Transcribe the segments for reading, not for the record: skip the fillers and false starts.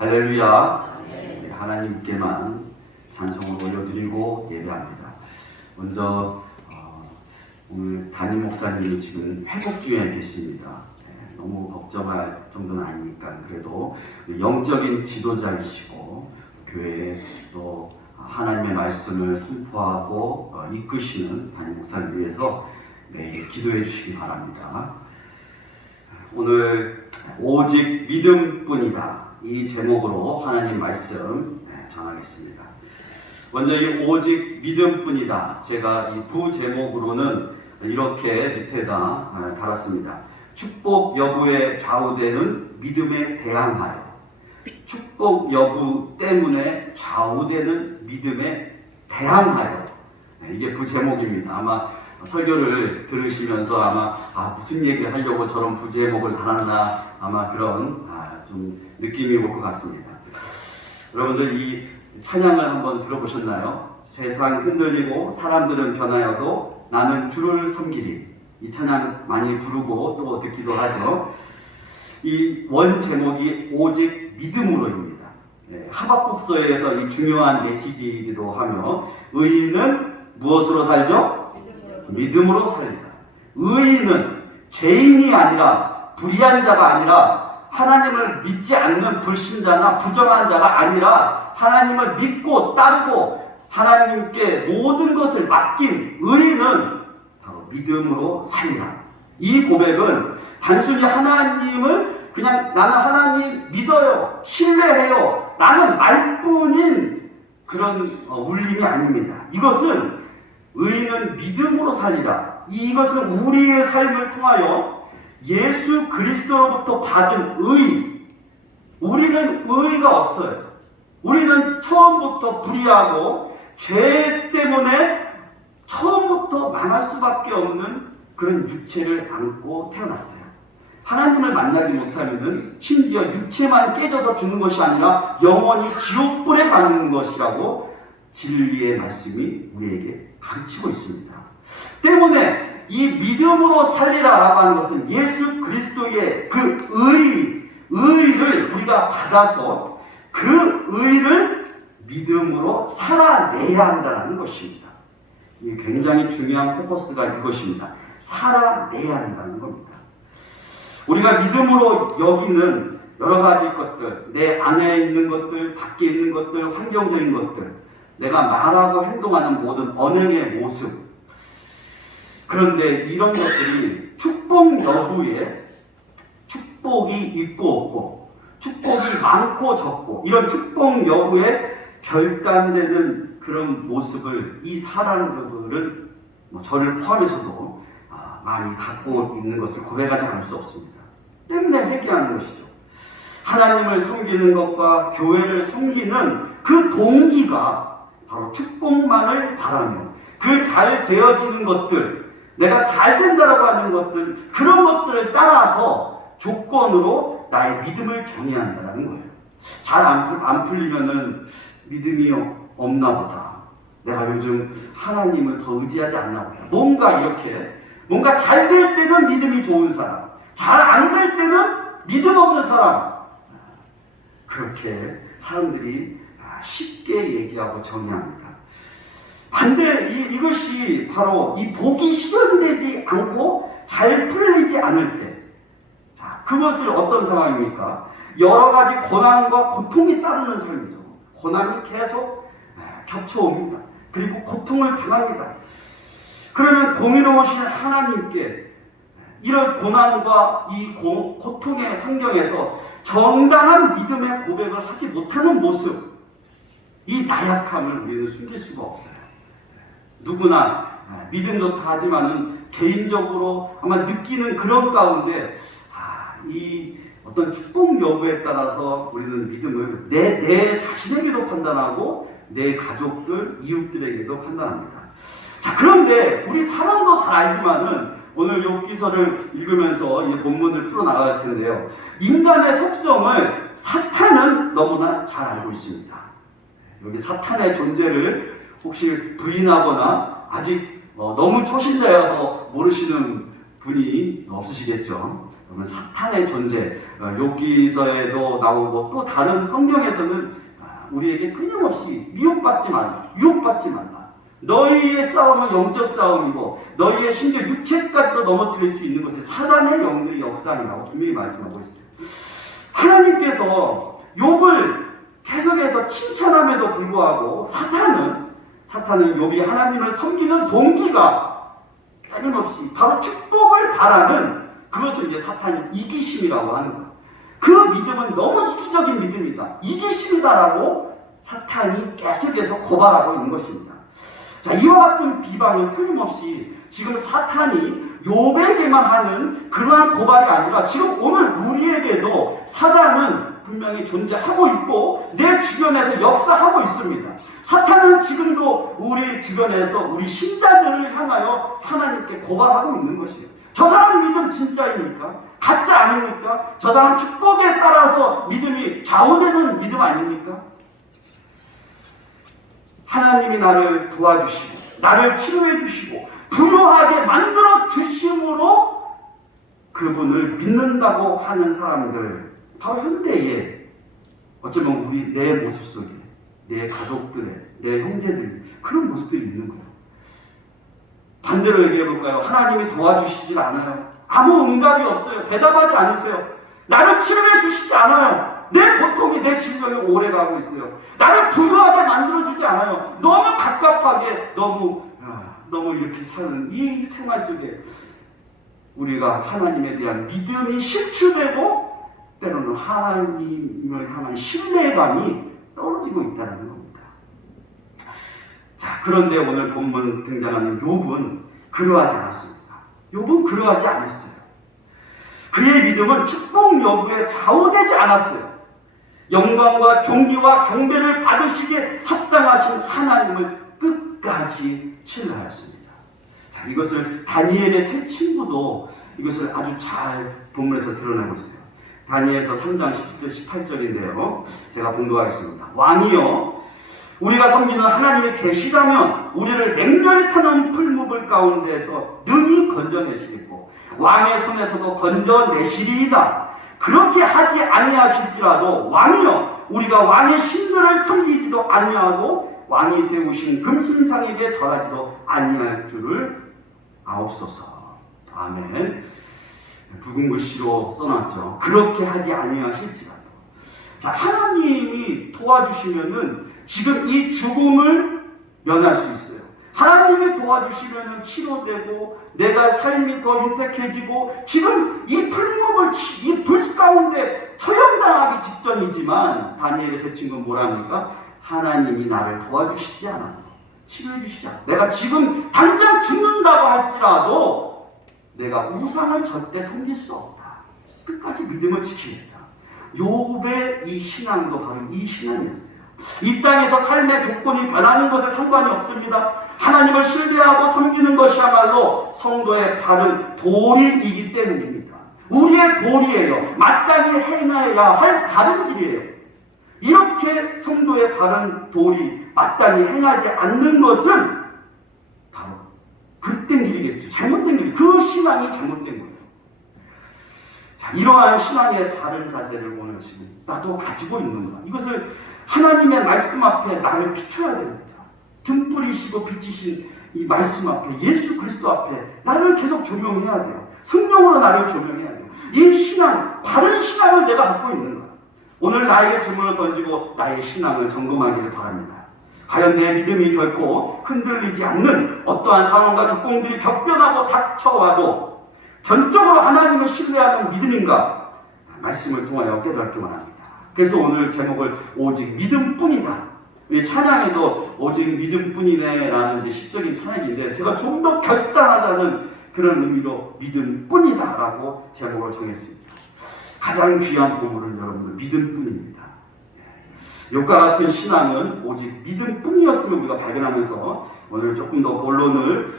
할렐루야. 하나님께만 찬송을 올려드리고 예배합니다. 먼저 오늘 담임 목사님이 지금 회복 중에 계십니다. 너무 걱정할 정도는 아니니까 그래도 영적인 지도자이시고 교회에 또 하나님의 말씀을 선포하고 이끄시는 담임 목사님 위해서 매일 기도해 주시기 바랍니다. 오늘 오직 믿음뿐이다, 이 제목으로 하나님 말씀 전하겠습니다. 먼저 이 오직 믿음뿐이다, 제가 이 부제목으로는 이렇게 밑에다 달았습니다. 축복 여부에 좌우되는 믿음에 대항하여. 축복 여부 때문에 좌우되는 믿음에 대항하여. 이게 부제목입니다. 아마 설교를 들으시면서 아마 무슨 얘기를 하려고 저런 부제목을 달았나, 아마 그런 좀 느낌이 올 것 같습니다. 여러분들 이 찬양을 한번 들어보셨나요? 세상 흔들리고 사람들은 변하여도 나는 주를 섬기리. 이 찬양 많이 부르고 또 듣기도 하죠. 이 원 제목이 오직 믿음으로입니다. 하박국서에서 이 중요한 메시지이기도 하며, 의인은 무엇으로 살죠? 믿음으로 살리라. 의인은 죄인이 아니라, 불의한 자가 아니라, 하나님을 믿지 않는 불신자나 부정한 자가 아니라, 하나님을 믿고 따르고 하나님께 모든 것을 맡긴 의인은 바로 믿음으로 살리라. 이 고백은 단순히 하나님을 그냥 나는 하나님 믿어요, 신뢰해요, 나는 말뿐인 그런 울림이 아닙니다. 이것은 의인은 믿음으로 살리라. 이것은 우리의 삶을 통하여 예수 그리스도로부터 받은 의. 우리는 의의가 없어요. 우리는 처음부터 불의하고 죄 때문에 처음부터 망할 수밖에 없는 그런 육체를 안고 태어났어요. 하나님을 만나지 못하면은 심지어 육체만 깨져서 죽는 것이 아니라 영원히 지옥불에 가는 것이라고 진리의 말씀이 우리에게 가르치고 있습니다. 때문에 이 믿음으로 살리라라고 하는 것은 예수 그리스도의 그 의를 우리가 받아서 그 의를 믿음으로 살아내야 한다는 것입니다. 이게 굉장히 중요한 포커스가 이것입니다. 살아내야 한다는 겁니다. 우리가 믿음으로 여기는 여러 가지 것들, 내 안에 있는 것들, 밖에 있는 것들, 환경적인 것들, 내가 말하고 행동하는 모든 언행의 모습. 그런데 이런 것들이 축복 여부에 축복이 있고 없고, 축복이 많고 적고, 이런 축복 여부에 결단되는 그런 모습을 이 사람들은 저를 포함해서도 많이 갖고 있는 것을 고백하지 않을 수 없습니다. 때문에 회개하는 것이죠. 하나님을 섬기는 것과 교회를 섬기는 그 동기가 바로 축복만을 바라며, 그 잘 되어지는 것들, 내가 잘 된다라고 하는 것들, 그런 것들을 따라서 조건으로 나의 믿음을 정해야 한다는 거예요. 잘 안 풀리면은 믿음이 없나 보다, 내가 요즘 하나님을 더 의지하지 않나 보다, 뭔가 잘 될 때는 믿음이 좋은 사람, 잘 안 될 때는 믿음 없는 사람, 그렇게 사람들이 쉽게 얘기하고 정의합니다. 반대, 이것이 바로 이 복이 실현되지 않고 잘 풀리지 않을 때, 그것을 어떤 상황입니까? 여러 가지 고난과 고통이 따르는 삶이죠. 고난이 계속 겹쳐옵니다. 그리고 고통을 당합니다. 그러면 공의로우신 하나님께 이런 고난과 이 고통의 환경에서 정당한 믿음의 고백을 하지 못하는 모습, 이 나약함을 우리는 숨길 수가 없어요. 누구나 믿음 좋다 하지만은 개인적으로 아마 느끼는 그런 가운데 이 어떤 축복 여부에 따라서 우리는 믿음을 내 자신에게도 판단하고 내 가족들, 이웃들에게도 판단합니다. 자, 그런데 우리 사람도 잘 알지만은 오늘 이 기서를 읽으면서 이 본문을 풀어나갈 텐데요. 인간의 속성을 사탄은 너무나 잘 알고 있습니다. 여기 사탄의 존재를 혹시 부인하거나 아직 너무 초신자여서 모르시는 분이 없으시겠죠. 그러면 사탄의 존재, 욥기서에도 나오고 또 다른 성경에서는 우리에게 끊임없이 미혹받지 말라, 유혹받지 말라. 너희의 싸움은 영적 싸움이고 너희의 심지어 육체까지도 넘어뜨릴 수 있는 것에 사단의 영들이 역사한다고 분명히 말씀하고 있어요. 하나님께서 욥을 계속해서 칭찬함에도 불구하고 사탄은 욥이 하나님을 섬기는 동기가 끊임없이 바로 축복을 바라는 그것을 이제 사탄이 이기심이라고 하는 거예요. 그 믿음은 너무 이기적인 믿음이다. 이기심이다라고 사탄이 계속해서 고발하고 있는 것입니다. 자, 이와 같은 비방은 틀림없이 지금 사탄이 욥에게만 하는 그러한 고발이 아니라 지금 오늘 우리에게도 사단은 분명히 존재하고 있고 내 주변에서 역사하고 있습니다. 사탄은 지금도 우리 주변에서 우리 신자들을 향하여 하나님께 고발하고 있는 것이에요. 저 사람 믿음 진짜입니까? 가짜 아닙니까? 저 사람 축복에 따라서 믿음이 좌우되는 믿음 아닙니까? 하나님이 나를 도와주시고 나를 치료해 주시고 부유하게 만들어 주심으로 그분을 믿는다고 하는 사람들, 바로 현대에 어쩌면 우리 내 모습 속에 내 가족들의, 내 형제들 그런 모습들이 있는 거예요. 반대로 얘기해 볼까요? 하나님이 도와주시질 않아요. 아무 응답이 없어요. 대답하지 않으세요. 나를 치료해 주시지 않아요. 내 고통이, 내 질병이 오래가고 있어요. 나를 부유하게 만들어주지 않아요. 너무 갑갑하게 너무 이렇게 사는 이 생활 속에 우리가 하나님에 대한 믿음이 실추되고 때로는 하나님을 향한 신뢰감이 떨어지고 있다는 겁니다. 자, 그런데 오늘 본문 등장하는 욥은 그러하지 않았습니다. 욥은 그러하지 않았어요. 그의 믿음은 축복 여부에 좌우되지 않았어요. 영광과 존귀와 경배를 받으시기에 합당하신 하나님을 끝까지 신뢰하였습니다. 자, 이것을 다니엘의 세 친구도 이것을 아주 잘 본문에서 드러내고 있어요. 다니엘서 3장 17절 18절인데요. 제가 봉독하겠습니다. 왕이여, 우리가 섬기는 하나님이 계시다면 우리를 맹렬히 타는 풀무불 가운데서 능히 건져내시겠고 왕의 손에서도 건져내시리이다. 그렇게 하지 아니하실지라도 왕이여, 우리가 왕의 신들을 섬기지도 아니하고 왕이 세우신 금신상에게 절하지도 아니할 줄을 아옵소서. 아멘. 붉은 글씨로 써놨죠. 그렇게 하지 아니하실지라도. 자, 하나님이 도와주시면은 지금 이 죽음을 면할 수 있어요. 하나님이 도와주시면은 치료되고 내가 삶이 더 윤택해지고 지금 이 풀무불, 이 불 가운데 처형당하기 직전이지만 다니엘의 세 친구는 뭐라 합니까? 하나님이 나를 도와주시지 않아도, 치료해 주시지 않아도, 내가 지금 당장 죽는다고 할지라도 내가 우상을 절대 섬길 수 없다. 끝까지 믿음을 지키겠다. 욥의 이 신앙도 바로 이 신앙이었어요. 이 땅에서 삶의 조건이 변하는 것에 상관이 없습니다. 하나님을 신뢰하고 섬기는 것이야말로 성도의 바른 도리이기 때문입니다. 우리의 도리예요. 마땅히 행해야 할 바른 길이에요. 이렇게 성도의 바른 도리, 마땅히 행하지 않는 것은 바로 그릇된 길이겠죠. 잘못된 길. 그 신앙이 잘못된 거예요. 자, 이러한 신앙의 바른 자세를 오늘 지금 나도 가지고 있는 거야. 이것을 하나님의 말씀 앞에 나를 비춰야 됩니다. 등불이시고 빛이신 이 말씀 앞에, 예수 그리스도 앞에 나를 계속 조명해야 돼요. 성령으로 나를 조명해야 돼요. 이 신앙, 바른 신앙을 내가 갖고 있는 거야. 오늘 나에게 질문을 던지고 나의 신앙을 점검하기를 바랍니다. 과연 내 믿음이 결코 흔들리지 않는 어떠한 상황과 조건들이 격변하고 닥쳐와도 전적으로 하나님을 신뢰하는 믿음인가? 말씀을 통하여 깨닫기 원합니다. 그래서 오늘 제목을 오직 믿음뿐이다. 이 찬양에도 오직 믿음뿐이네 라는 이제 시적인 찬양인데 제가 좀 더 결단하자는 그런 의미로 믿음뿐이다 라고 제목을 정했습니다. 가장 귀한 보물은 여러분들 믿음뿐입니다. 욥과 같은 신앙은 오직 믿음뿐이었음을 우리가 발견하면서 오늘 조금 더 본론을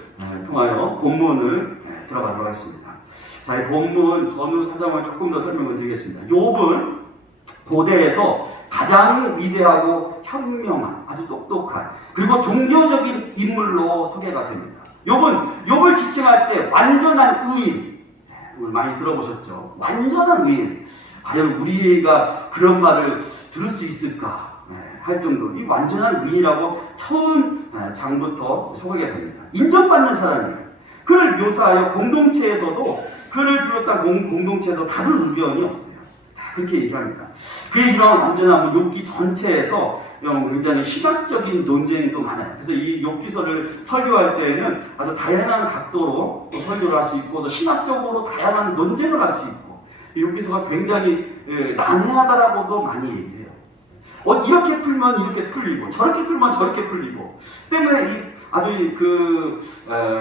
통하여 본문을 들어가도록 하겠습니다. 자, 이 본문 전후 사정을 조금 더 설명을 드리겠습니다. 욥은 고대에서 가장 위대하고 현명한, 아주 똑똑한, 그리고 종교적인 인물로 소개가 됩니다. 욥을 지칭할 때 완전한 의인, 오늘 많이 들어보셨죠? 완전한 의인. 과연 우리가 그런 말을 들을 수 있을까? 할 정도로 이 완전한 의인이라고 처음 장부터 소개가 됩니다. 인정받는 사람이에요. 그를 묘사하여 공동체에서도 그를 둘러싼 공동체에서 다른 의견이 없어요. 자, 그렇게 얘기합니다. 그의 이러한 완전함은 욥기 전체에서 굉장히 시각적인 논쟁도 많아요. 그래서 이 욥기서를 설교할 때에는 아주 다양한 각도로 설교를 할 수 있고 또 시각적으로 다양한 논쟁을 할 수 있고 이 욥기서가 굉장히 난해하다라고도 많이 얘기해요. 이렇게 풀면 이렇게 풀리고 저렇게 풀면 저렇게 풀리고 때문에 아주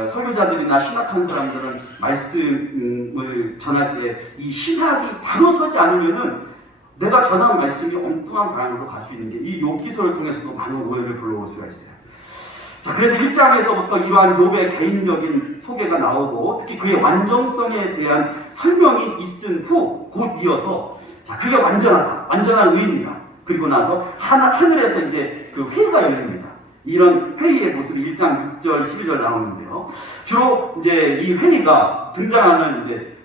설교자들이나 신학한 사람들은 말씀을 전할 때 이 신학이 바로 서지 않으면은 내가 전한 말씀이 엉뚱한 방향으로 갈 수 있는 게 이 욥기서를 통해서도 많은 오해를 불러올 수가 있어요. 자, 그래서 1장에서부터 이러한 욥의 개인적인 소개가 나오고 특히 그의 완전성에 대한 설명이 있은 후 곧 이어서 자, 그게 완전하다, 완전한 의입니다. 그리고 나서 하늘에서 이제 그 회의가 열립니다. 이런 회의의 모습이 1장 6절, 12절 나오는데요. 주로 이제 이 회의가 등장하는 이제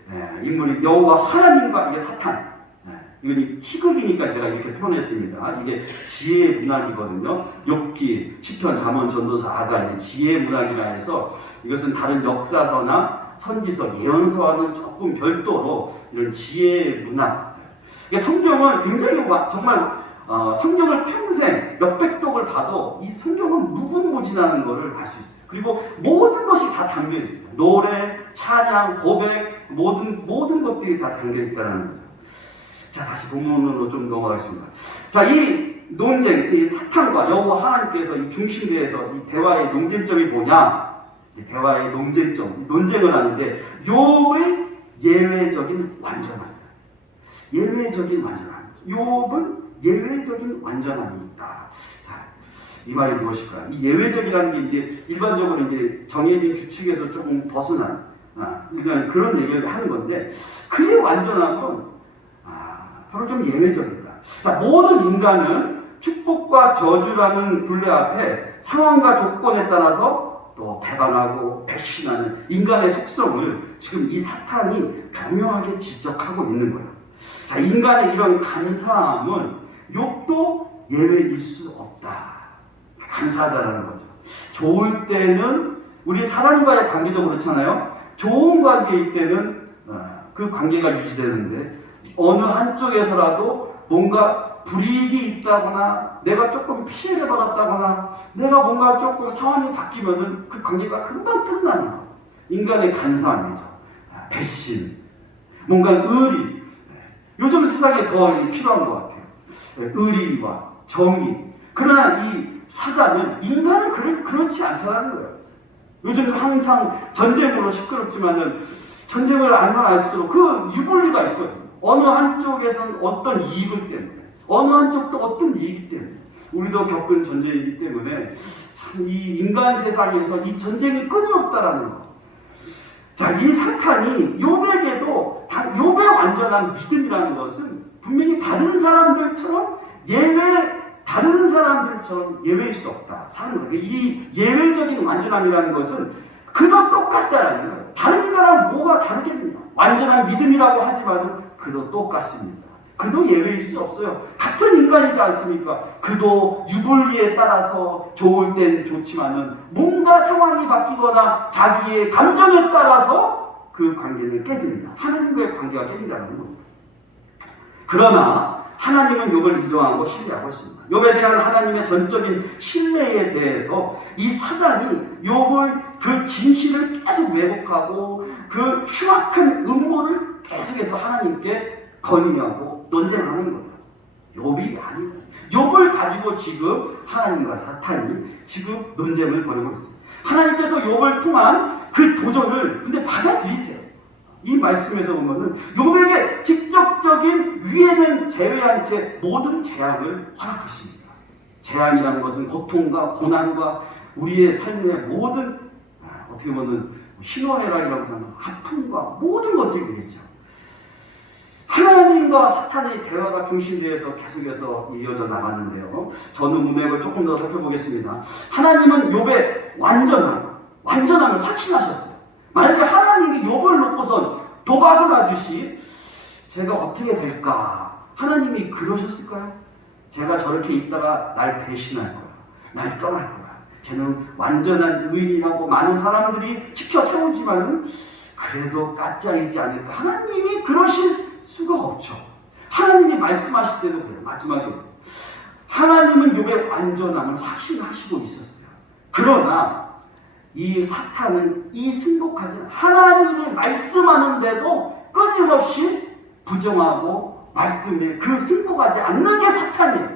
인물이 여호와 하나님과 이게 사탄. 이건 희극이니까 제가 이렇게 표현했습니다. 이게 지혜의 문학이거든요. 욥기, 시편, 잠언, 전도서, 아가 이게 지혜의 문학이라 해서 이것은 다른 역사서나 선지서, 예언서와는 조금 별도로 이런 지혜의 문학. 성경은 굉장히 정말 성경을 평생 몇백 독을 봐도 이 성경은 무궁무진하는 것을 알 수 있어요. 그리고 모든 것이 다 담겨 있어요. 노래, 찬양, 고백, 모든 것들이 다 담겨 있다는 거죠. 자, 다시 본문으로 좀 넘어가겠습니다. 자, 이 논쟁, 이 사탄과 여호와 하나님께서 이 중심되어서 이 대화의 논쟁점이 뭐냐? 이 대화의 논쟁점, 이 논쟁을 하는데 욥의 예외적인 완전함. 예외적인 완전함. 욥은 예외적인 완전함이 있다. 자, 이 말이 무엇일까요? 이 예외적이라는 게 이제 일반적으로 이제 정해진 규칙에서 조금 벗어난 그런 얘기를 하는 건데 그의 완전함은 바로 좀 예외적이다. 자, 모든 인간은 축복과 저주라는 굴레 앞에 상황과 조건에 따라서 또 배반하고 배신하는 인간의 속성을 지금 이 사탄이 교묘하게 지적하고 있는 거예요. 자, 인간의 이런 간사함은 욥도 예외일 수 없다. 간사하다라는 거죠. 좋을 때는 우리 사람과의 관계도 그렇잖아요. 좋은 관계일 때는 그 관계가 유지되는데 어느 한쪽에서라도 뭔가 불이익이 있다거나 내가 조금 피해를 받았다거나 내가 뭔가 조금 상황이 바뀌면은 그 관계가 금방 끝나는 거. 인간의 간사함이죠. 배신, 뭔가 의리. 요즘 세상에 더 필요한 것 같아요. 의리와 정의. 그러나 이 사단은 인간은 그렇지 않다는 거예요. 요즘 항상 전쟁으로 시끄럽지만은 전쟁을 알면 알수록 그 유불리가 있거든요. 어느 한쪽에서는 어떤 이익을 때문에, 어느 한쪽도 어떤 이익 때문에, 우리도 겪은 전쟁이기 때문에 참 이 인간 세상에서 이 전쟁이 끊이 없다라는 거. 자, 이 사탄이 욥에게도 욥의 완전한 믿음이라는 것은 분명히 다른 사람들처럼 예외일 수 없다. 이 예외적인 완전함이라는 것은 그도 똑같다라는 거예요. 다른 인간하고 뭐가 다르겠느냐. 완전한 믿음이라고 하지만은 그도 똑같습니다. 그도 예외일 수 없어요. 같은 인간이지 않습니까? 그도 유불리에 따라서 좋을 땐 좋지만은 뭔가 상황이 바뀌거나 자기의 감정에 따라서 그 관계는 깨집니다. 하나님과의 관계가 깨진다는 거죠. 그러나 하나님은 욥을 인정하고 신뢰하고 있습니다. 욥에 대한 하나님의 전적인 신뢰에 대해서 이 사단이 욥의 그 진실을 계속 왜곡하고 그 흉악한 음모를 계속해서 하나님께 건의하고 논쟁하는 거예요. 욥이 아니다. 욥을 가지고 지금 하나님과 사탄이 지금 논쟁을 벌이고 있어요. 하나님께서 욥을 통한 그 도전을 근데 받아들이세요. 이 말씀에서 보면은 욥에게 직접적인 위에는 제외한 채 모든 재앙을 허락하십니다. 재앙이라는 것은 고통과 고난과 우리의 삶의 모든 어떻게 보면 희노애락이라고 하는 아픔과 모든 것들이 되겠죠. 하나님과 사탄의 대화가 중심되어서 계속해서 이어져 나가는데요. 전후 문맥을 조금 더 살펴보겠습니다. 하나님은 욥의 완전함을 확신하셨어요. 만약에 하나님이 욥을 놓고선 도박을 하듯이 제가 어떻게 될까? 하나님이 그러셨을까요? 제가 저렇게 있다가 날 배신할 거야. 날 떠날 거야. 쟤는 완전한 의인이라고 많은 사람들이 지켜 세우지만은 그래도 가짜이지 않을까? 하나님이 그러실 수가 없죠. 하나님이 말씀하실 때도 그래요. 마지막에 하나님은 욥의 완전함을 확신하시고 있었어요. 그러나 이 사탄은 이 승복하지 하나님이 말씀하는데도 끊임없이 부정하고 말씀에 그 승복하지 않는 게 사탄이에요.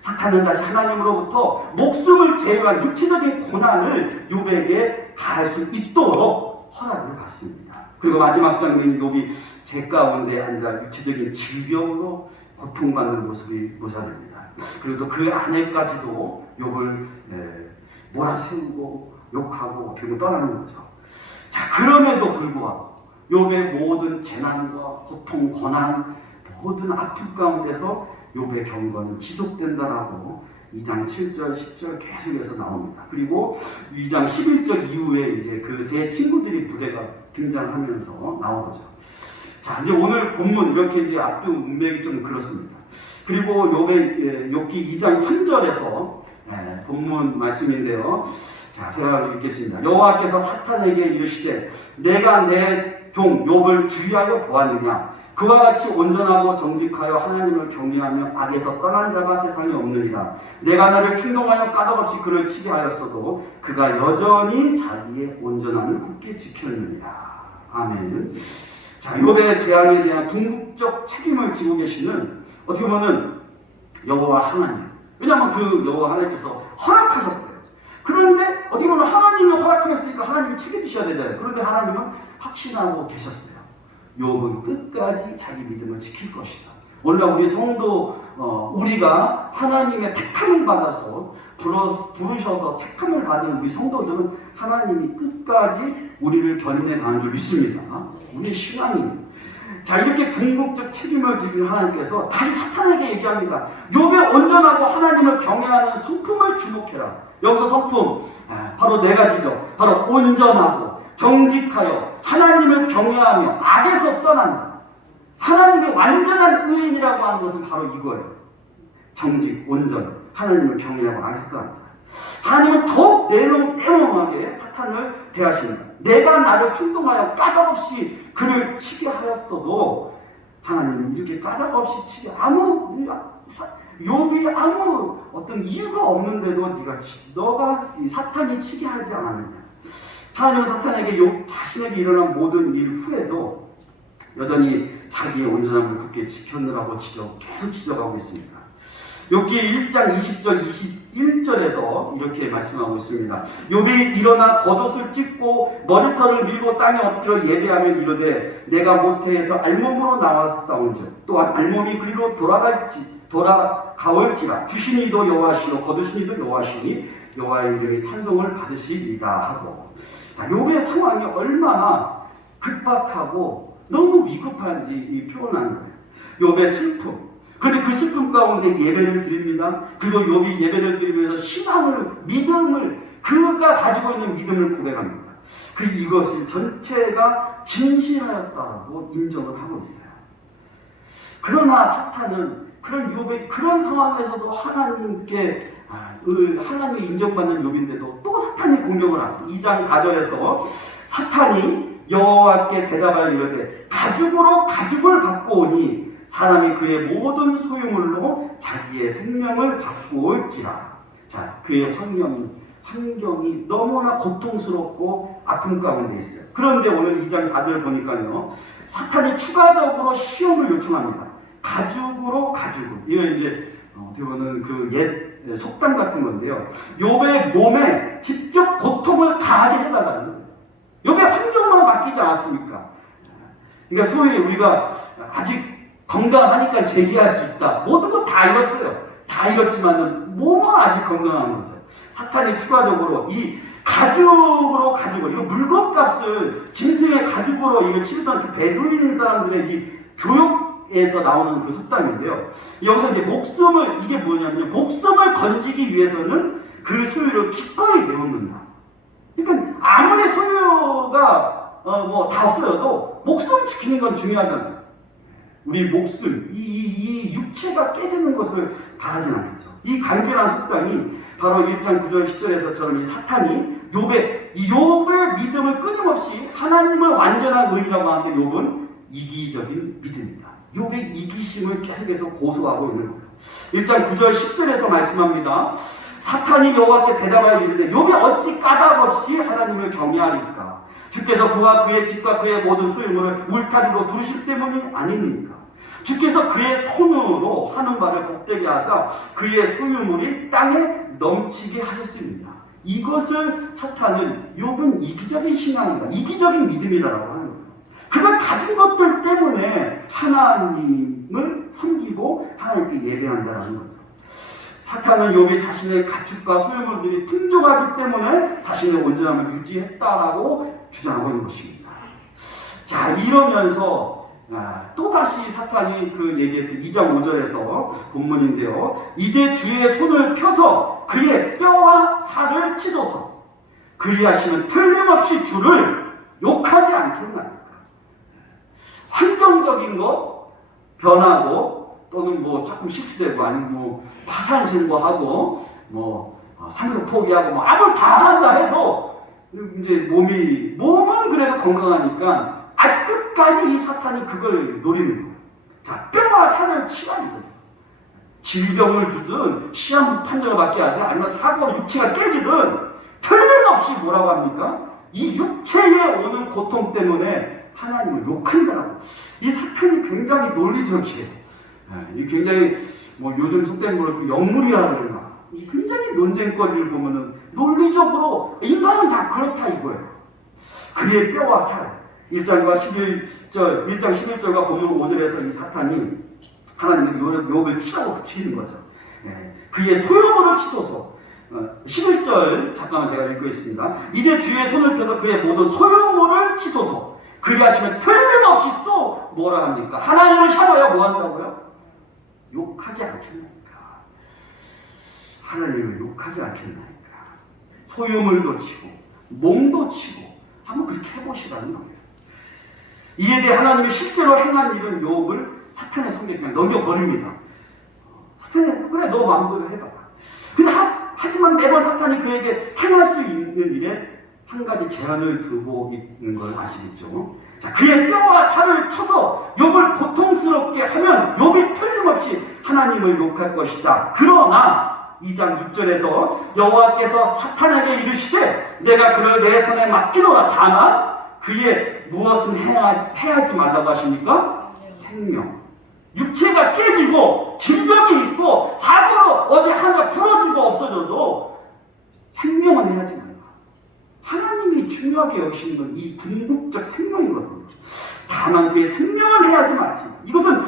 사탄은 다시 하나님으로부터 목숨을 제외한 육체적인 고난을 욥에게 가할 수 있도록 허락을 받습니다. 그리고 마지막 장면 욥이 제 가운데 앉아 육체적인 질병으로 고통받는 모습이 묘사됩니다. 그리고 또 그 아내까지도 욥을 몰아세우고 욕하고 어떻게 보면 떠나는 거죠. 자, 그럼에도 불구하고 욥의 모든 재난과 고통, 고난, 모든 아픔 가운데서 욥의 경건은 지속된다라고 2장 7절, 10절 계속해서 나옵니다. 그리고 2장 11절 이후에 이제 그 세 친구들이 부대가 등장하면서 나오죠. 자, 이제 오늘 본문 이렇게 이제 앞뒤 문맥이 좀 그렇습니다. 그리고 욥기 2장 3절에서 본문 말씀인데요. 자, 제가 읽겠습니다. 여호와께서 사탄에게 이르시되 내가 내 종 욥을 주의하여 보았느냐? 그와 같이 온전하고 정직하여 하나님을 경외하며 악에서 떠난 자가 세상에 없느니라. 내가 나를 충동하여 까닭없이 그를 치게 하였어도 그가 여전히 자기의 온전함을 굳게 지켰느니라. 아멘. 자, 욥의 재앙에 대한 궁극적 책임을 지고 계시는 어떻게 보면은 여호와 하나님. 왜냐하면 그 여호와 하나님께서 허락하셨어요. 그런데 어떻게 보면 하나님이 허락하셨으니까 하나님이 책임지셔야 되잖아요. 그런데 하나님은 확신하고 계셨어요. 욥은 끝까지 자기 믿음을 지킬 것이다. 원래 우리 성도 우리가 하나님의 택함을 받아서 부르셔서 택함을 받은 우리 성도들은 하나님이 끝까지 우리를 견인해 가는 줄 믿습니다. 우리의 신앙이에요. 자, 이렇게 궁극적 책임을 지신 하나님께서 다시 사탄에게 얘기합니다. 욥의 온전하고 하나님을 경외하는 성품을 주목해라. 여기서 성품 바로 네 가지죠. 바로 온전하고 정직하여 하나님을 경외하며 악에서 떠난 자. 하나님의 완전한 의인이라고 하는 것은 바로 이거예요. 정직, 온전, 하나님을 경외하고 악에서 떠난 자. 하나님은 더욱 내놓하게 사탄을 대하십니다. 내가 나를 충동하여 까닭없이 그를 치게 하였어도 하나님은 이렇게 까닭없이 치게 욥이 아무 어떤 이유가 없는데도 너가 사탄이 치게 하지 않았느냐. 하나님은 사탄에게 욥 자신에게 일어난 모든 일 후에도 여전히 자기의 온전함을 굳게 지켰느라고 계속 지적하고 있습니다. 욥기 1장 20절 21절에서 이렇게 말씀하고 있습니다. 욥이 일어나 겉옷을 찢고 머리털을 밀고 땅에 엎드려 예배하며 이르되 내가 모태에서 알몸으로 나왔사온즉 또한 알몸이 그리로 돌아가올지라 주신 이도 여호와시요 거두신 이도 여호와시니 여호와의 이름이 찬송을 받으시리이다 하고, 욥의 상황이 얼마나 급박하고 너무 위급한지 표현하는 거예요. 욥의 슬픔. 그런데 그 슬픔 가운데 예배를 드립니다. 그리고 욥이 예배를 드리면서 신앙을, 믿음을, 그가 가지고 있는 믿음을 고백합니다. 이것을 전체가 진실하였다고 인정을 하고 있어요. 그러나 사탄은 그런 욥의 그런 상황에서도 하나님께 하나님이 인정받는 욥인데도 또 사탄이 공격을 하죠. 2장 4절에서 사탄이 여호와께 대답하여 이르되 가죽으로 가죽을 받고 오니 사람이 그의 모든 소유물로 자기의 생명을 바꾸올지라. 자, 그의 환경이 너무나 고통스럽고 아픔 가운데 있어요. 그런데 오늘 2장 4절 보니까요, 사탄이 추가적으로 시험을 요청합니다. 가죽으로 가죽을. 이거 이제 어떻게 보면 그 옛 속담 같은 건데요. 욥의 몸에 직접 고통을 가하게 해달라는 거예요. 욥의 환경만 바뀌지 않았습니까? 그러니까 소위 우리가 아직 건강하니까 재기할 수 있다. 모든 거 다 잃었어요. 다 잃었지만은 몸은 아직 건강한 거죠. 사탄이 추가적으로 이 가죽으로 이거 물건값을 짐승의 가죽으로 이거 치르던 그 베두인 사람들의 이 교육에서 나오는 그 속담인데요. 여기서 이제 이게 뭐냐면 목숨을 건지기 위해서는 그 소유를 기꺼이 내놓는다. 그러니까 아무리 소유가 뭐 다 없어져도 목숨 지키는 건 중요하잖아요. 우리 목숨, 이 육체가 깨지는 것을 바라진 않겠죠. 이 간결한 속담이 바로 1장 9절 10절에서처럼 이 사탄이 욥의 믿음을 끊임없이 하나님을 완전한 의라고 하는데 욥은 이기적인 믿음입니다. 욥의 이기심을 계속해서 고소하고 있는 거예요. 1장 9절 10절에서 말씀합니다. 사탄이 여호와께 대답하여 이르되 욥이 어찌 까닭없이 하나님을 경외하리까? 주께서 그와 그의 집과 그의 모든 소유물을 울타리로 두르실 때문이 아니니까. 주께서 그의 손으로 하는 바를 복되게 하사 그의 소유물이 땅에 넘치게 하셨습니다. 이것을 사탄은 욥은 이기적인 신앙이다, 이기적인 믿음이라고 하는 거예요. 그가 가진 것들 때문에 하나님을 섬기고 하나님께 예배한다는 거죠. 사탄은 욥이 자신의 가축과 소유물들이 풍족하기 때문에 자신의 온전함을 유지했다라고 주장하고 있는 것입니다. 자, 이러면서 또다시 사탄이 그 얘기했던 2장 5절에서 본문인데요. 이제 주의 손을 펴서 그의 뼈와 살을 치소서. 그리하시면 틀림없이 주를 욕하지 않겠나이까. 환경적인 것 변하고 또는 뭐 조금 실추되고 아니면 뭐 파산 신고하고 뭐 상속 포기하고 뭐 아무 다 한다 해도 이제 몸은 그래도 건강하니까 아주 끝까지 이 사탄이 그걸 노리는 거예요. 자, 뼈와 살을 치라는 거예요. 질병을 주든 시한 판정을 받게 하든 아니면 사고로 육체가 깨지든 틀림없이 뭐라고 합니까? 이 육체에 오는 고통 때문에 하나님을 욕한다라고. 이 사탄이 굉장히 논리적이에요. 이 굉장히 뭐 요즘 속된 말로 영물이라든가 굉장히 논쟁거리를 보면은 논리적으로 인간은 다 그렇다 이거예요. 그의 뼈와 살. 1장 11절과 본문 5절에서 이 사탄이 하나님의 욥을 치라고 붙이는 거죠. 그의 소유물을 치소서. 11절 잠깐만 제가 읽겠습니다. 이제 주의 손을 펴서 그의 모든 소유물을 치소서. 그리하시면 틀림없이 또 뭐라 합니까? 하나님을 향하여 뭐 한다고요? 욕하지 않겠나이까. 하나님을 욕하지 않겠나이까. 소유물도 치고 몸도 치고 한번 그렇게 해보시라는 거예요. 이에 대해 하나님이 실제로 행한 일은 욥을 사탄의 손에 그냥 넘겨버립니다. 사탄이 그래 너 마음대로 해봐라. 근데 하지만 매번 사탄이 그에게 행할 수 있는 일에 한 가지 제한을 두고 있는 걸 아시겠죠? 자, 그의 뼈와 살을 쳐서 욥을 고통스럽게 하면 욥이 틀림없이 하나님을 욕할 것이다. 그러나 2장 6절에서 여호와께서 사탄에게 이르시되 내가 그를 내 손에 맡기노라. 다만 그의 무엇은 해하지 말라고 하십니까? 생명. 육체가 깨지고 질병이 있고 사고로 어디 하나 부러지고 없어져도 생명은 해하지 말라. 하나님이 중요하게 여기시는 건 이 궁극적 생명이거든요. 다만 그의 생명은 해하지 말지. 이것은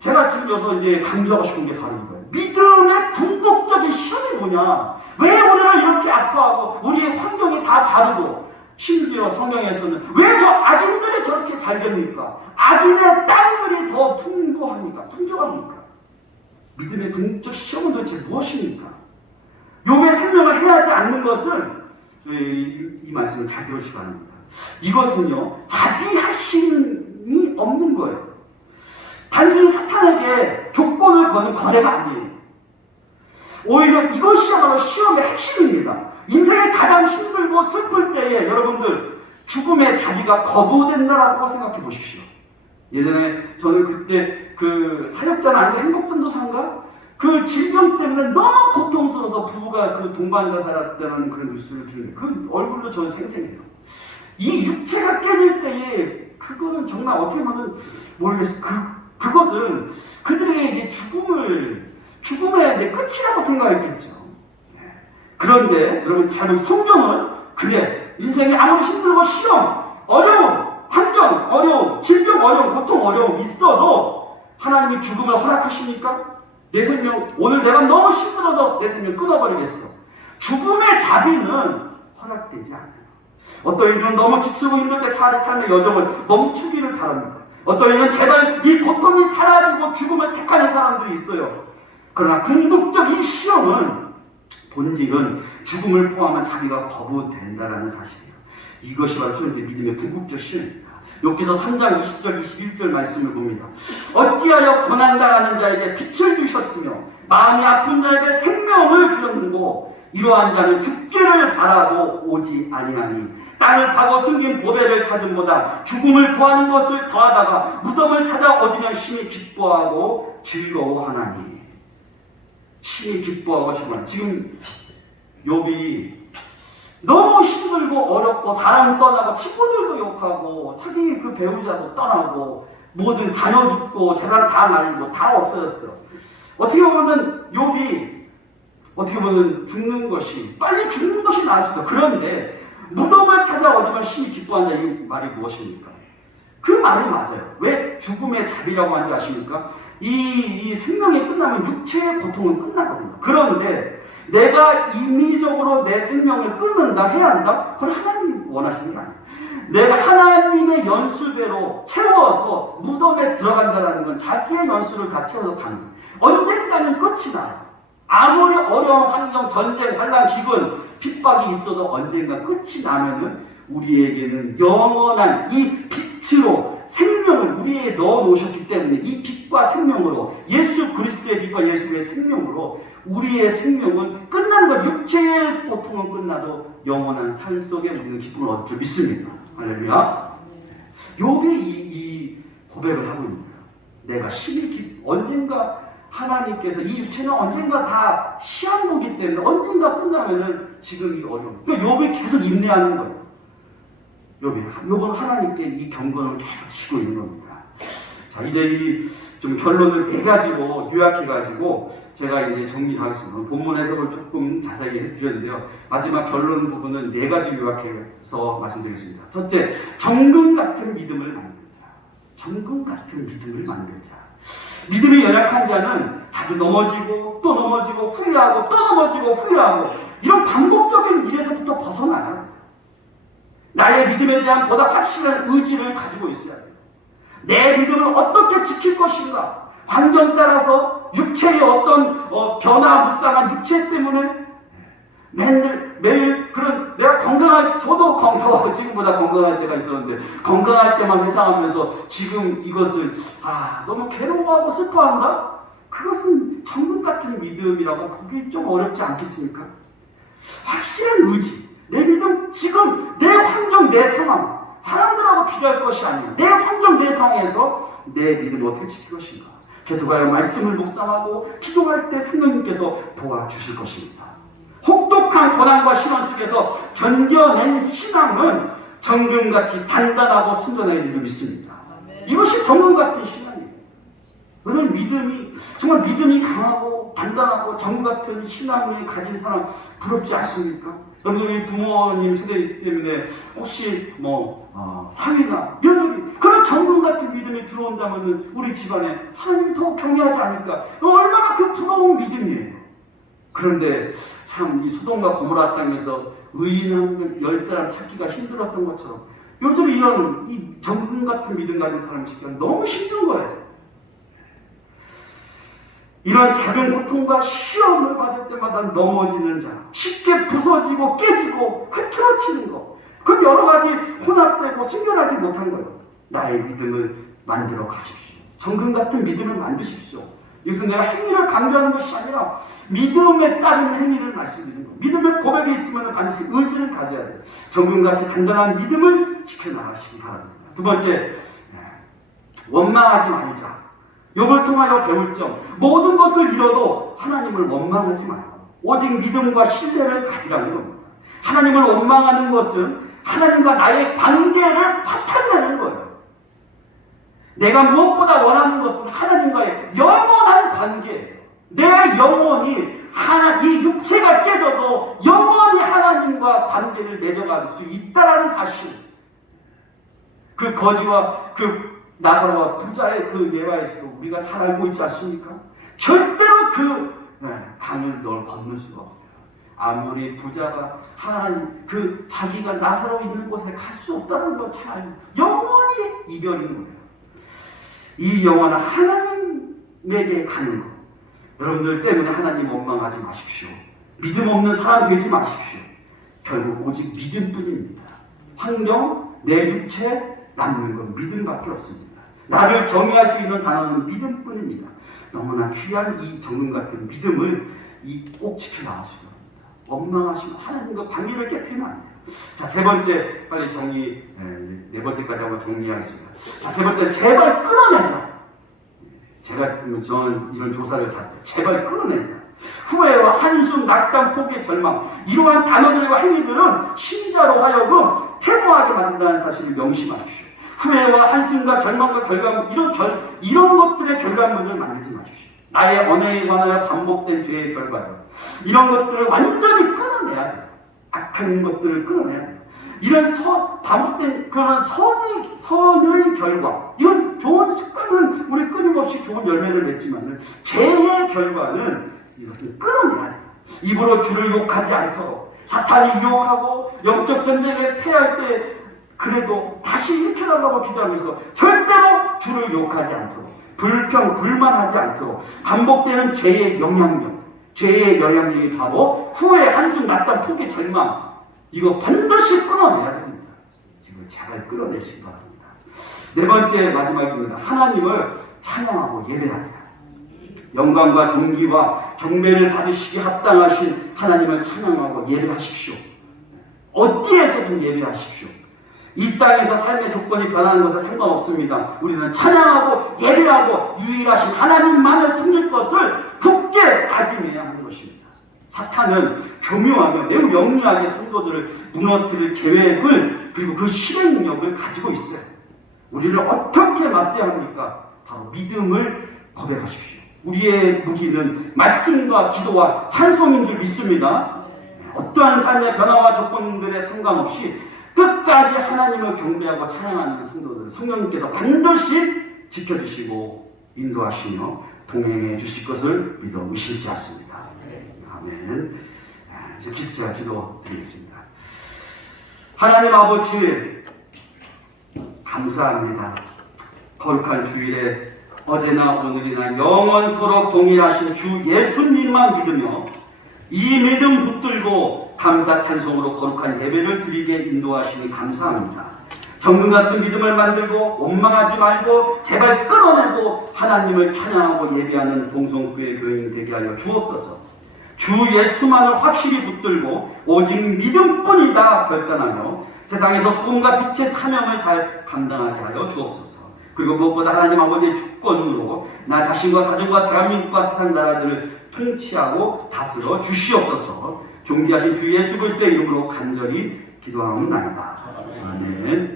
제가 지금 여기서 이제 강조하고 싶은 게 바로 이거예요. 믿음의 궁극적인 시험이 뭐냐? 왜 우리를 이렇게 아파하고 우리의 환경이 다 다르고 심지어 성경에서는 왜 저 악인들이 저렇게 잘 됩니까? 악인의 땅들이 더 풍부합니까? 풍족합니까? 믿음의 궁극적 시험은 도대체 무엇입니까? 욥의 생명을 해하지 않는 것은 이 말씀을 잘 들으시기 바랍니다. 이것은요 자기 하심이 없는 거예요. 단순히 사탄에게 조건을 거는 거래가 아니에요. 오히려 이것이야말로 시험의 핵심입니다. 인생이 가장 힘들고 슬플 때에 여러분들 죽음에 자기가 거부된다라고 생각해 보십시오. 예전에 저는 그때 그 사역자는 아니고 행복전도사인가? 그 질병 때문에 너무 고통스러워서 부부가 그 동반자 살았다는 그런 뉴스를 듣는데 그 얼굴도 저는 생생해요. 이 육체가 깨질 때에 그거는 정말 어떻게 보면 모르겠어요. 그것은 그들의 죽음의 이제 끝이라고 생각했겠죠. 그런데 여러분 참 성경은 그래 인생이 아무리 힘들고 시험, 어려움, 환경, 어려움, 질병, 어려움, 고통, 어려움 있어도 하나님이 죽음을 허락하십니까? 내 생명 오늘 내가 너무 힘들어서 내 생명 끊어버리겠어. 죽음의 자비는 허락되지 않아요. 어떤 이들은 너무 지치고 힘들 때 차라리 삶의 여정을 멈추기를 바랍니다. 어떤 이는 제발 이 고통이 사라지고 죽음을 택하는 사람들이 있어요. 그러나 궁극적인 시험은 본질은 죽음을 포함한 자비가 거부된다라는 사실이에요. 이것이 바로 첫 번째 믿음의 궁극적 실현입니다. 욥기서 3장 20절 21절 말씀을 봅니다. 어찌하여 고난당하는 자에게 빛을 주셨으며 마음이 아픈 자에게 생명을 주었는고 이러한 자는 죽기를 바라도 오지 아니하니 땅을 파고 숨긴 보배를 찾음보다 죽음을 구하는 것을 더하다가 무덤을 찾아 얻으면 심히 기뻐하고 즐거워하나니. 심히 기뻐하고 즐거워하나니. 지금 욥이 너무 힘들고 어렵고 사람 떠나고 친구들도 욕하고 자기 그 배우자도 떠나고 모든 자녀 죽고 재산 다 날리고 다 없어졌어요. 어떻게 보면 욥이 어떻게 보면 죽는 것이 빨리 죽는 것이 나을 수도. 그런데 무덤을 찾아 얻으면 심히 기뻐한다. 이 말이 무엇입니까? 그 말이 맞아요. 왜 죽음의 자비라고 하는지 아십니까? 이 생명이 끝나면 육체의 고통은 끝나거든요. 그런데 내가 임의적으로 내 생명을 끊는다, 해야 한다? 그건 하나님이 원하시는 게 아니에요. 내가 하나님의 연수대로 채워서 무덤에 들어간다는 건 자기의 연수를 다 채워서 가는 거예요. 언젠가는 끝이 나요. 아무리 어려운 환경, 전쟁, 환란, 기근, 핍박이 있어도 언젠가 끝이 나면은 우리에게는 영원한 이 빛으로 생명을 우리에게 넣어 놓으셨기 때문에 이 빛과 생명으로 예수 그리스도의 빛과 예수의 생명으로 우리의 생명은 끝나는 것, 육체의 고통은 끝나도 영원한 삶 속에 우리는 기쁨을 얻을 줄 믿습니다. 할렐루야. 욥이 이 고백을 하고 있는 거예요. 내가 심히 언젠가 하나님께서 이 육체는 언젠가 다 시한보기 때문에 언젠가 끝나면은 지금 이 어려움. 그러니까 욥이 계속 인내하는 거예요. 욥은 하나님께 이 경건을 계속 지고 있는 겁니다. 자, 이제 좀 결론을 4가지로 요약해가지고 제가 이제 정리를 하겠습니다. 본문 해석을 조금 자세히 해드렸는데요. 마지막 결론 부분은 4가지 요약해서 말씀드리겠습니다. 첫째, 정금 같은 믿음을 만들자. 정금 같은 믿음을 만들자. 믿음이 연약한 자는 자주 넘어지고 또 넘어지고 후회하고 또 넘어지고 후회하고 이런 반복적인 일에서부터 벗어나요. 나의 믿음에 대한 보다 확실한 의지를 가지고 있어야 돼요. 내 믿음을 어떻게 지킬 것인가? 환경 따라서 육체의 어떤 변화무쌍한 육체 때문에 매일 그런 내가 저도 지금보다 건강할 때가 있었는데 건강할 때만 회상하면서 지금 이것을 너무 괴로워하고 슬퍼한다? 그것은 정금 같은 믿음이라고 보기 좀 어렵지 않겠습니까? 확실한 의지, 내 믿음, 지금 내 환경, 내 상황, 사람들하고 비교할 것이 아니야. 내 환경, 내 상황에서 내 믿음을 어떻게 지킬 것인가? 계속하여 말씀을 묵상하고 기도할 때 성령님께서 도와주실 것입니다. 혹독한 고난과 시련 속에서 견뎌낸 신앙은 정금같이 단단하고 순전한 일을 믿습니다. 이것이 정금 같은 신앙이에요. 오늘 정말 믿음이 강하고 단단하고 정금 같은 신앙을 가진 사람 부럽지 않습니까? 여러분들 부모님 세대 때문에 혹시 사위나 며느리 그런 정금 같은 믿음이 들어온다면 우리 집안에 하나님 더 경외하지 않을까? 얼마나 그 부러운 믿음이에요. 그런데 참 이 소돔과 고모라 땅에서 의인을 10사람 찾기가 힘들었던 것처럼 요즘 이런 이 정금 같은 믿음 가진 사람 찾기가 너무 힘든 거예요. 이런 작은 고통과 시험을 받을 때마다 넘어지는 자, 쉽게 부서지고 깨지고 흐트러지는 것, 그건 여러 가지 혼합되고 순결하지 못한 거예요. 나의 믿음을 만들어 가십시오. 정금 같은 믿음을 만드십시오. 이것은 내가 행위를 강조하는 것이 아니라 믿음에 따른 행위를 말씀드리는 거예요. 믿음의 고백이 있으면 반드시 의지를 가져야 돼요. 정금같이 단단한 믿음을 지켜나가시기 바랍니다. 두 번째, 원망하지 말자. 욥을 통하여 배울 점, 모든 것을 잃어도 하나님을 원망하지 말고 오직 믿음과 신뢰를 가지라는 겁니다. 하나님을 원망하는 것은 하나님과 나의 관계를 파탄내는 거예요. 내가 무엇보다 원하는 것은 하나님과의 영원한 관계예요. 내 영혼이 이 육체가 깨져도 영원히 하나님과 관계를 맺어갈 수 있다는 사실, 그 거지와 그 나사로와 부자의 그 예화에서도 우리가 잘 알고 있지 않습니까? 절대로 강을 건널 수가 없어요. 아무리 부자가 자기가 나사로 있는 곳에 갈 수 없다는 걸 잘 알고 영원히 이별인 거예요. 이 영혼은 하나님에게 가는 것. 여러분들 때문에 하나님 원망하지 마십시오. 믿음 없는 사람 되지 마십시오. 결국 오직 믿음뿐입니다. 환경, 내 육체, 남는 건 믿음밖에 없습니다. 나를 정의할 수 있는 단어는 믿음뿐입니다. 너무나 귀한 이 정금 같은 믿음을 꼭 지켜나가시기 바랍니다. 원망하시고 하나님과 관계를 깨트리면 안 돼요. 자, 세 번째 빨리 네 번째까지 한번 정리하겠습니다. 자, 세 번째, 제발 끌어내자. 저는 이런 조사를 잤어요. 제발 끌어내자. 후회와 한숨, 낙담, 포기, 절망, 이러한 단어들과 행위들은 신자로 하여금 퇴보하게 만든다는 사실을 명심하십시오. 후회와 한숨과 절망과 결과물, 이런 것들의 결과물을 만들지 마십시오. 나의 언어에 관하여 반복된 죄의 결과들, 이런 것들을 완전히 끊어내야 돼요. 악한 것들을 끊어내야 돼요. 이런 반복된 그런 선의 결과, 이런 좋은 습관은 우리 끊임없이 좋은 열매를 맺지만 죄의 결과는 이것을 끊어내야 돼요. 입으로 주를 욕하지 않도록, 사탄이 유혹하고 영적 전쟁에 패할 때 그래도 다시 일으켜달라고 기도하면서 절대로 주를 욕하지 않도록, 불만하지 않도록, 반복되는 죄의 영향력이 바로 후회, 한숨, 낙담, 포기, 절망, 이거 반드시 끊어내야 됩니다. 지금 제발 끌어내시기 바랍니다. 네 번째 마지막입니다. 하나님을 찬양하고 예배하자. 영광과 존귀와 경배를 받으시기 합당하신 하나님을 찬양하고 예배하십시오. 어디에서든 예배하십시오. 이 땅에서 삶의 조건이 변하는 것에 상관없습니다. 우리는 찬양하고 예배하고 유일하신 하나님만을 섬길 것을 굳게 다짐해야 하는 것입니다. 사탄은 교묘하며 매우 영리하게 성도들을 무너뜨릴 계획을, 그리고 그 실행력을 가지고 있어요. 우리를 어떻게 맞서야 합니까? 바로 믿음을 고백하십시오. 우리의 무기는 말씀과 기도와 찬송인 줄 믿습니다. 어떠한 삶의 변화와 조건들에 상관없이 끝까지 하나님을 경배하고 찬양하는 성도들, 성령님께서 반드시 지켜주시고 인도하시며 동행해 주실 것을 믿어 의심치 않습니다. 아멘. 이제 제가 기도드리겠습니다. 하나님 아버지, 감사합니다. 거룩한 주일에 어제나 오늘이나 영원토록 동일하신 주 예수님만 믿으며 이 믿음 붙들고 감사 찬송으로 거룩한 예배를 드리게 인도하시니 감사합니다. 정금 같은 믿음을 만들고 원망하지 말고 제발 끌어내고 하나님을 찬양하고 예배하는 동성교회 교인 되게 하여 주옵소서. 주 예수만을 확실히 붙들고 오직 믿음뿐이다 결단하며 세상에서 소금과 빛의 사명을 잘 감당하게 하여 주옵소서. 그리고 무엇보다 하나님 아버지의 주권으로 나 자신과 가정과 대한민국과 세상 나라들을 통치하고 다스려 주시옵소서. 존귀하신 주 예수 그리스도의 이름으로 간절히 기도하옵나이다. 아멘.